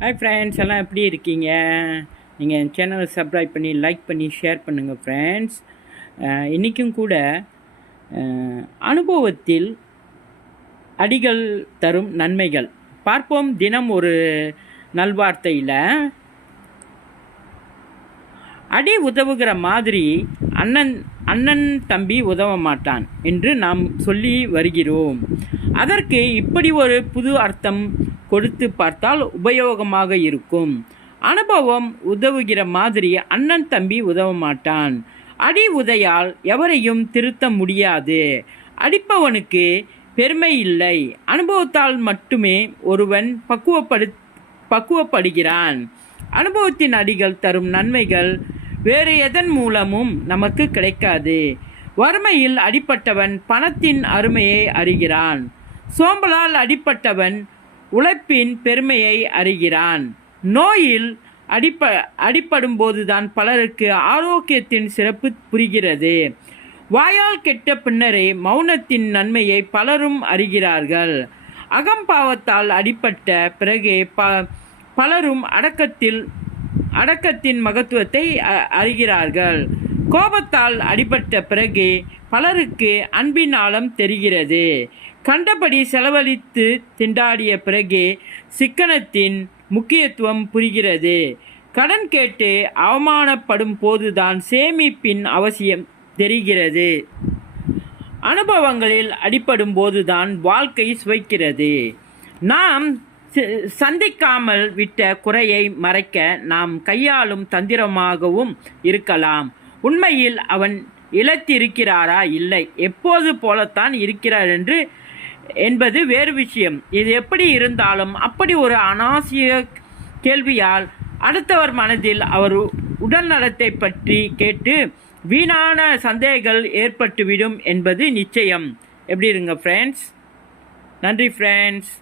Hi friends, எல்லாம் எப்படி இருக்கீங்க? நீங்கள் என் சேனலை சப்ஸ்கிரைப் பண்ணி லைக் பண்ணி ஷேர் பண்ணுங்கள் ஃப்ரெண்ட்ஸ். இன்றைக்கும் கூட அனுபவத்தில் அடிகள் தரும் நன்மைகள் பார்ப்போம். தினம் ஒரு நல்வார்த்தையில் அடி உதவுகிற மாதிரி அண்ணன் தம்பி உதவ மாட்டான் என்று நாம் சொல்லி வருகிறோம். அதற்கு இப்படி ஒரு புது அர்த்தம் கொடுத்து பார்த்தால் உபயோகமாக இருக்கும். அனுபவம் உதவுகிற மாதிரி அண்ணன் தம்பி உதவ மாட்டான். அடி உதையால் எவரையும் திருத்த முடியாது. அடிப்பவனுக்கு பெருமை இல்லை. அனுபவத்தால் மட்டுமே ஒருவன் பக்குவப்படுகிறான். அனுபவத்தின் அடிகள் தரும் நன்மைகள் வேறு எதன் மூலமும் நமக்கு கிடைக்காது. வறுமையில் அடிப்பட்டவன் பணத்தின் அருமையை அறிகிறான். சோம்பலால் அடிப்பட்டவன் உழைப்பின் பெருமையை அறிகிறான். நோயில் அடிப்படும் போதுதான் பலருக்கு ஆரோக்கியத்தின் சிறப்பு புரிகிறது. வாயால் கெட்ட பின்னரே மௌனத்தின் நன்மையை பலரும் அறிகிறார்கள். அகம்பாவத்தால் அடிப்பட்ட பிறகே பலரும் அடக்கத்தின் மகத்துவத்தை அறிகிறார்கள். கோபத்தால் அடிபட்ட பிறகு பலருக்கு அன்பின் ஆழம் தெரிகிறது. கண்டபடி செலவழித்து திண்டாடிய பிறகு சிக்கனத்தின் முக்கியத்துவம் புரிகிறது. கடன் கேட்டு அவமானப்படும் போதுதான் சேமிப்பின் அவசியம் தெரிகிறது. அனுபவங்களில் அடிபடும் போதுதான் வாழ்க்கை சுவைக்கிறது. நாம் சந்திக்காமல் விட்ட குறையை மறைக்க நாம் கையாளும் தந்திரமாகவும் இருக்கலாம். உண்மையில் அவன் இழத்திருக்கிறாரா? இல்லை, எப்போது போலத்தான் இருக்கிறார் என்பது வேறு விஷயம். இது எப்படி இருந்தாலும் அப்படி ஒரு அனாவசிய கேள்வியால் அடுத்தவர் மனதில் அவர் உடல் நலத்தை பற்றி கேட்டு வீணான சந்தேகங்கள் ஏற்பட்டுவிடும் என்பது நிச்சயம். எப்படி இருங்க ஃப்ரெண்ட்ஸ்? நன்றி ஃப்ரெண்ட்ஸ்.